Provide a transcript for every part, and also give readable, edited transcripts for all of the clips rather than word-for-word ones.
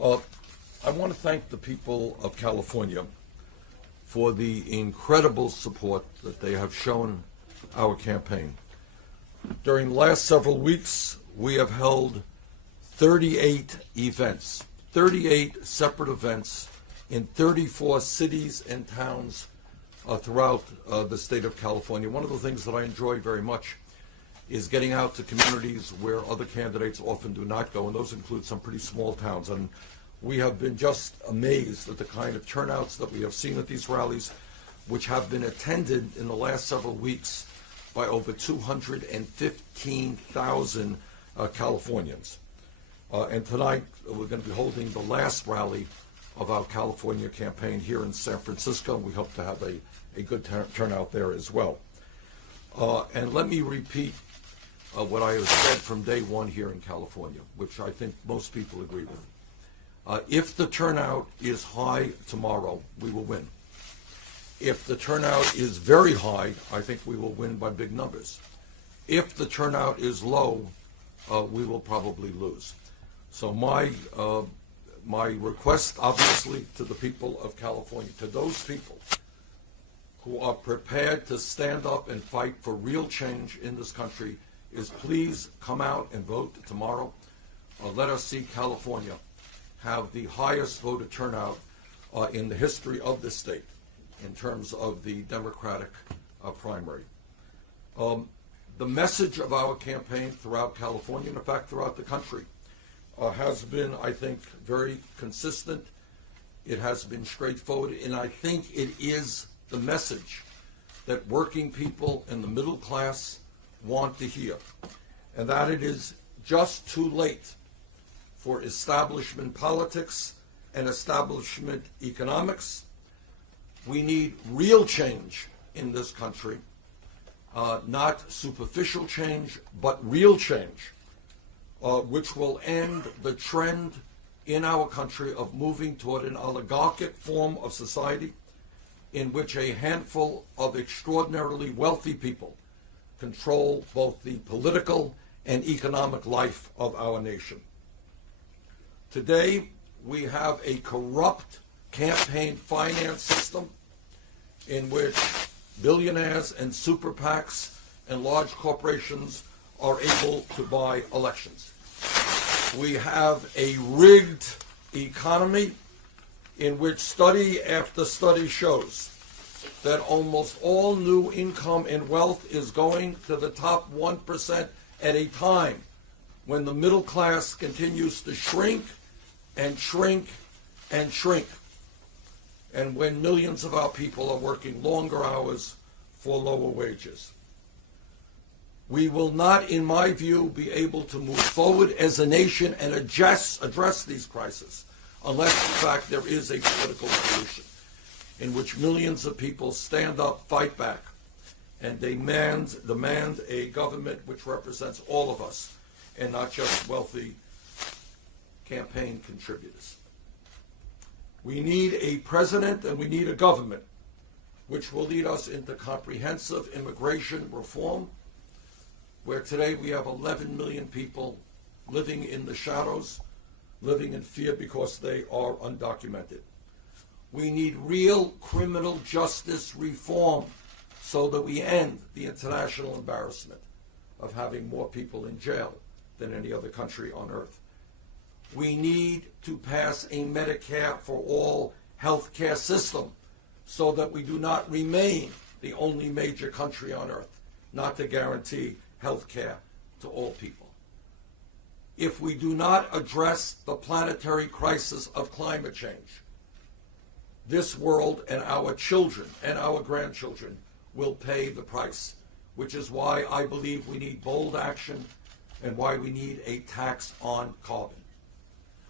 Uh, I want to thank the people of California for the incredible support that they have shown our campaign. During the last several weeks, we have held 38 events, 38 separate events in 34 cities and towns throughout the state of California. One of the things that I enjoy very much is getting out to communities where other candidates often do not go, and those include some pretty small towns. And we have been just amazed at the kind of turnouts that we have seen at these rallies, which have been attended in the last several weeks by over 215,000 Californians. And tonight, we're going to be holding the last rally of our California campaign here in San Francisco. We hope to have a good turnout there as well. And let me repeat what I have said from day one here in California, which I think most people agree with. If the turnout is high tomorrow, we will win. If the turnout is very high, I think we will win by big numbers. If the turnout is low, we will probably lose. So my request, obviously, to the people of California, to those people who are prepared to stand up and fight for real change in this country, is please come out and vote tomorrow. Let us see California have the highest voter turnout in the history of the state in terms of the Democratic primary. The message of our campaign throughout California, and in fact throughout the country, has been, I think, very consistent. It has been straightforward, and I think it is the message that working people in the middle class want to hear, and that it is just too late for establishment politics and establishment economics. We need real change in this country, not superficial change, but real change, which will end the trend in our country of moving toward an oligarchic form of society in which a handful of extraordinarily wealthy people control both the political and economic life of our nation. Today, we have a corrupt campaign finance system in which billionaires and super PACs and large corporations are able to buy elections. We have a rigged economy in which study after study shows that almost all new income and wealth is going to the top 1% at a time when the middle class continues to shrink and shrink and shrink, and when millions of our people are working longer hours for lower wages. We will not, in my view, be able to move forward as a nation and address these crises unless, in fact, there is a political solution in which millions of people stand up, fight back, and demand a government which represents all of us and not just wealthy campaign contributors. We need a president and we need a government which will lead us into comprehensive immigration reform, where today we have 11 million people living in the shadows, living in fear because they are undocumented. We need real criminal justice reform so that we end the international embarrassment of having more people in jail than any other country on earth. We need to pass a Medicare for all health care system so that we do not remain the only major country on earth not to guarantee health care to all people. If we do not address the planetary crisis of climate change, this world and our children and our grandchildren will pay the price, which is why I believe we need bold action and why we need a tax on carbon.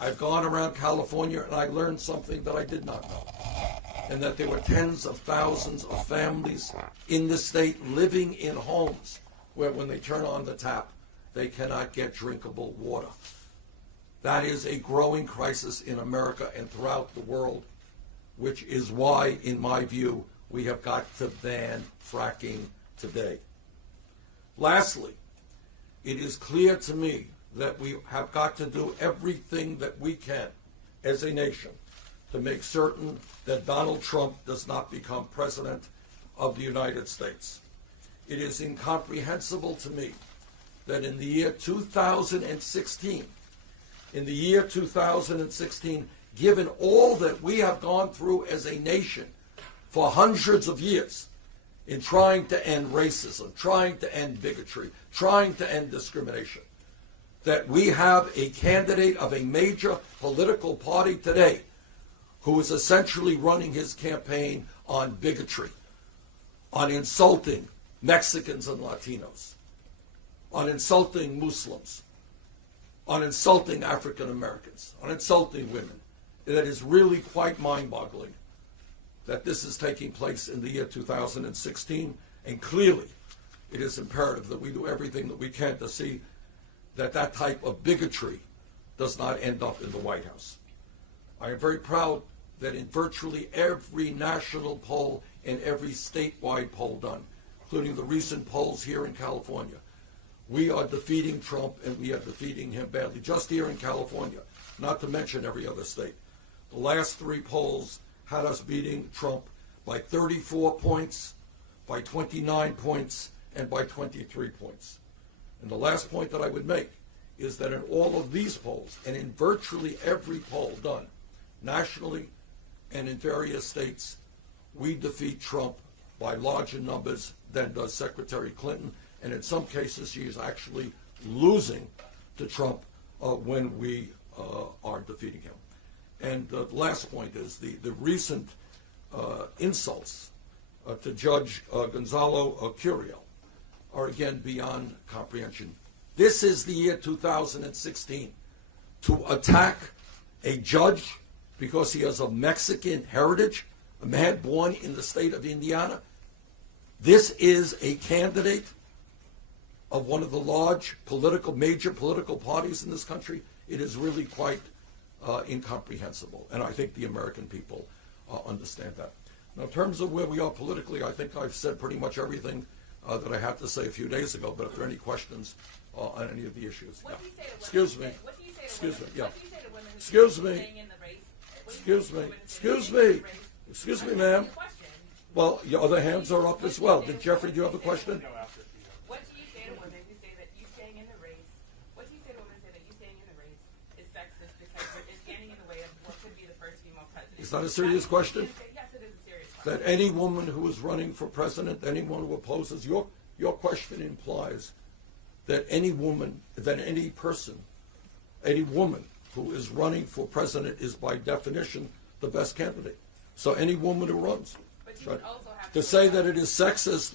I've gone around California and I learned something that I did not know, and that there were tens of thousands of families in the state living in homes where when they turn on the tap, they cannot get drinkable water. That is a growing crisis in America and throughout the world, which is why, in my view, we have got to ban fracking today. Lastly, it is clear to me that we have got to do everything that we can as a nation to make certain that Donald Trump does not become president of the United States. It is incomprehensible to me that in the year 2016, given all that we have gone through as a nation for hundreds of years in trying to end racism, trying to end bigotry, trying to end discrimination, that we have a candidate of a major political party today who is essentially running his campaign on bigotry, on insulting Mexicans and Latinos, on insulting Muslims, on insulting African Americans, on insulting women. That is really quite mind-boggling that this is taking place in the year 2016, and clearly it is imperative that we do everything that we can to see that that type of bigotry does not end up in the White House. I am very proud that in virtually every national poll and every statewide poll done, including the recent polls here in California, we are defeating Trump, and we are defeating him badly. Just here in California, not to mention every other state. The last three polls had us beating Trump by 34 points, by 29 points, and by 23 points. And the last point that I would make is that in all of these polls, and in virtually every poll done nationally and in various states, we defeat Trump by larger numbers than does Secretary Clinton. And in some cases, she is actually losing to Trump when we are defeating him. And the last point is the recent insults to Judge Gonzalo Curiel are again beyond comprehension. This is the year 2016. To attack a judge because he has a Mexican heritage, a man born in the state of Indiana, this is a candidate of one of the large major political parties in this country. It is really quite incomprehensible, and I think the American people understand that. Now, in terms of where we are politically, I think I've said pretty much everything that I had to say a few days ago, but if there are any questions on any of the issues. Yeah. Excuse me. Excuse me. Yeah. Excuse me. Excuse me. Excuse me. Excuse me, ma'am. Well, your other hands are up as well. Did Jeffrey, do you have a question? What do you say to women who say that you staying in the race? What do you say to women who say that you staying in the race is sexist because it's standing in the way of what could be the first female president? Is that a serious question? Yes, it is a serious question. That any woman who is running for president, anyone who opposes your question implies that any woman, that any person, any woman who is running for president is by definition the best candidate. So any woman who runs. But you would also have to say that it is sexist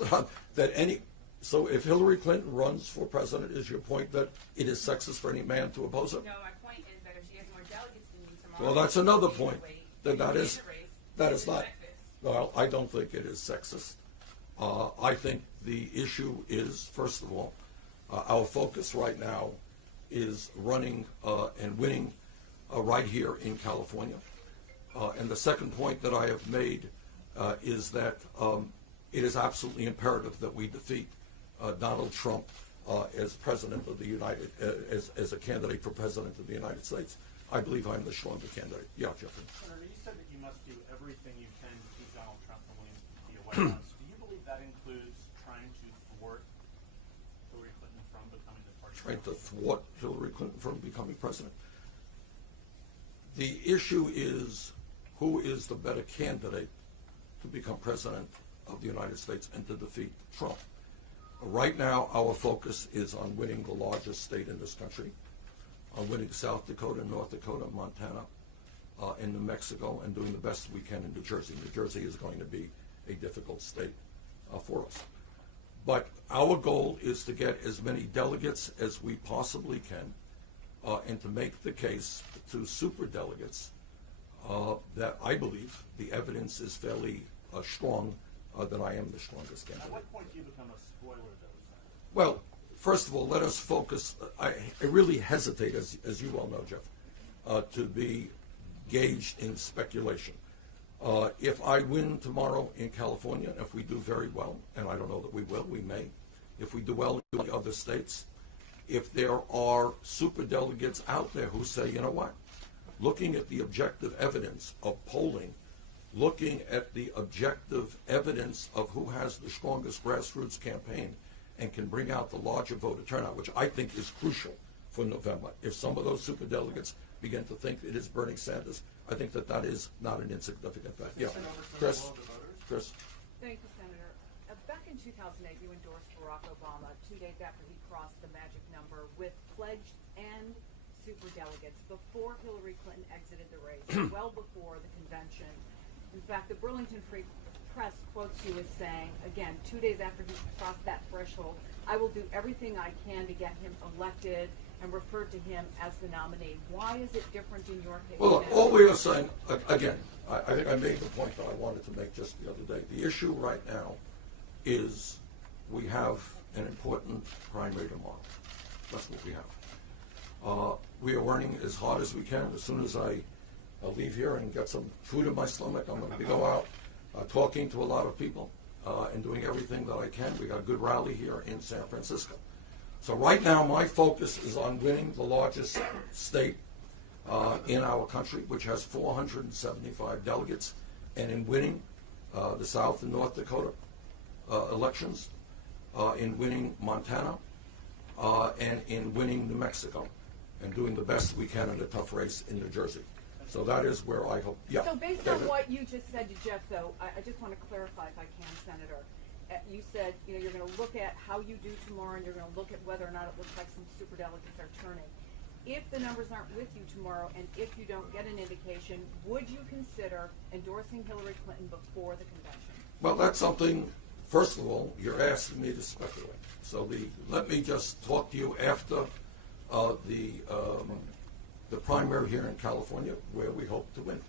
that any. So if Hillary Clinton runs for president, is your point that it is sexist for any man to oppose her? No, my point is that if she has more delegates than you tomorrow. Well, that's another point. Then that is not. Sexist. Well, I don't think it is sexist. I think the issue is, first of all, our focus right now is running and winning right here in California. And the second point that I have made is that it is absolutely imperative that we defeat Donald Trump as president of the as a candidate for president of the United States. I believe I'm the stronger candidate. Yeah, Jeffrey. Senator, you said that you must do everything you can to keep Donald Trump from winning the White House. Do you believe that includes trying to thwart Hillary Clinton from becoming the party? Trying to thwart Hillary Clinton from becoming president. The issue is who is the better candidate to become president of the United States and to defeat Trump. Right now, our focus is on winning the largest state in this country, on winning South Dakota, North Dakota, Montana, and New Mexico, and doing the best we can in New Jersey. New Jersey is going to be a difficult state for us. But our goal is to get as many delegates as we possibly can and to make the case to superdelegates that I believe the evidence is fairly strong that I am the strongest candidate. At what point do you become a spoiler, though? Well, first of all, let us focus. I really hesitate, as you well know, Jeff, to be gauged in speculation. If I win tomorrow in California, if we do very well, and I don't know that we will, we may. If we do well in the other states, if there are superdelegates out there who say, you know what, looking at the objective evidence of polling, looking at the objective evidence of who has the strongest grassroots campaign and can bring out the larger voter turnout, which I think is crucial for November. If some of those superdelegates begin to think it is Bernie Sanders, I think that that is not an insignificant fact. Yeah, Chris. Thank you, Senator. Back in 2008, you endorsed Barack Obama 2 days after he crossed the magic number with pledged and superdelegates before Hillary Clinton exited the race, well before the convention. In fact, the Burlington Free Press quotes you as saying, again, 2 days after he crossed that threshold, I will do everything I can to get him elected, and referred to him as the nominee. Why is it different in your case? Well, look, all we are saying, again, I think I made the point that I wanted to make just the other day. The issue right now is we have an important primary tomorrow. That's what we have. We are working as hard as we can. As soon as I leave here and get some food in my stomach, I'm going to go out talking to a lot of people and doing everything that I can. We got a good rally here in San Francisco. So right now, my focus is on winning the largest state in our country, which has 475 delegates, and in winning the South and North Dakota elections, in winning Montana, and in winning New Mexico, and doing the best we can in a tough race in New Jersey. So that is where I hope. Yeah. So based on what you just said to Jeff, though, I just want to clarify, if I can, Senator. You said you're going to look at how you do tomorrow, and you're going to look at whether or not it looks like some superdelegates are turning. If the numbers aren't with you tomorrow, and if you don't get an indication, would you consider endorsing Hillary Clinton before the convention? Well, that's something. First of all, you're asking me to speculate. So let me just talk to you after the primary here in California, where we hope to win.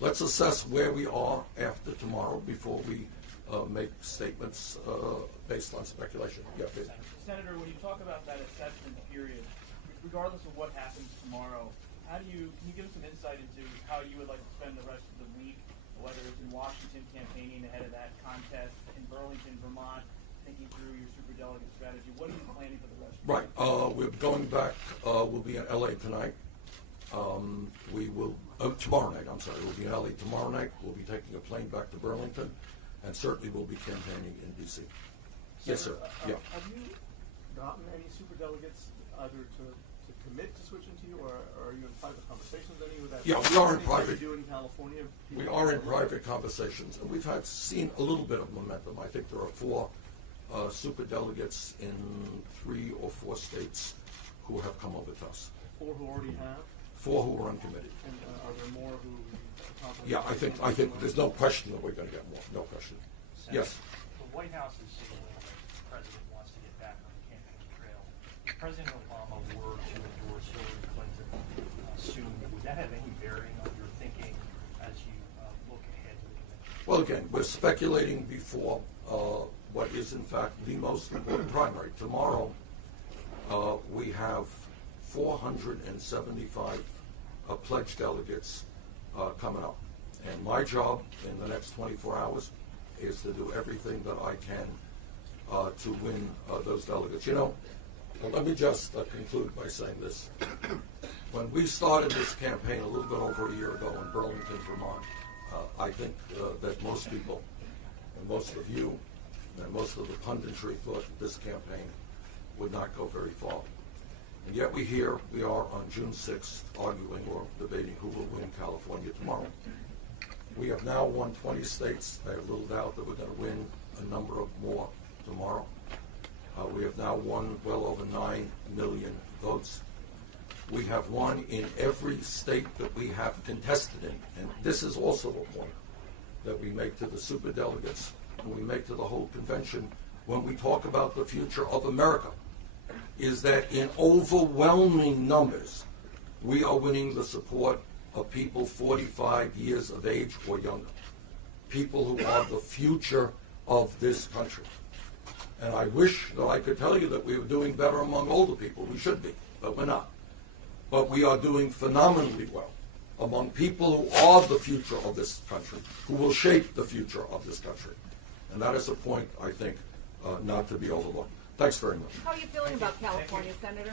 Let's assess where we are after tomorrow before we make statements based on speculation. Yeah, please. Senator, when you talk about that assessment period, regardless of what happens tomorrow, can you give us some insight into how you would like to spend the rest of the week, whether it's in Washington campaigning ahead of that contest, in Burlington, Vermont, thinking through your superdelegate strategy? What are you planning for the rest of the week? Right. We're going back. We'll be in LA tonight. We will tomorrow night. I'm sorry. We'll be in LA tomorrow night. We'll be taking a plane back to Burlington, and certainly we'll be campaigning in DC. Yes, sir. Yeah. Have you gotten any superdelegates either to commit to switching to you, or are you in private conversations with any of that? Yeah, we are in private. Do in California? We are in private conversations, and we've seen a little bit of momentum. I think there are 4 superdelegates in 3 or 4 states who have come over to us. 4 who already have? 4 who are uncommitted. And are there more who? Yeah, I think there's no question that we're going to get more. No question. Yes. The White House is signaling that the president wants to get back on the campaign trail. If President Obama were to endorse Hillary Clinton soon, would that have any bearing on your thinking as you look ahead to the convention? Well, again, we're speculating before what is in fact the most important primary. Tomorrow, we have 475 pledged delegates coming up. And my job in the next 24 hours is to do everything that I can to win those delegates. You know, well, let me just conclude by saying this. When we started this campaign a little bit over a year ago in Burlington, Vermont, I think that most people, and most of you, and most of the punditry thought that this campaign would not go very far. And yet we are on June 6th arguing or debating who will win California tomorrow. We have now won 20 states. I have little doubt that we're going to win a number of more tomorrow. We have now won well over 9 million votes. We have won in every state that we have contested in. And this is also a point that we make to the superdelegates and we make to the whole convention when we talk about the future of America, is that in overwhelming numbers, we are winning the support of people 45 years of age or younger, people who are the future of this country. And I wish that I could tell you that we were doing better among older people. We should be, but we're not. But we are doing phenomenally well among people who are the future of this country, who will shape the future of this country. And that is a point, I think, not to be overlooked. Thanks very much. How are you feeling about California, Senator?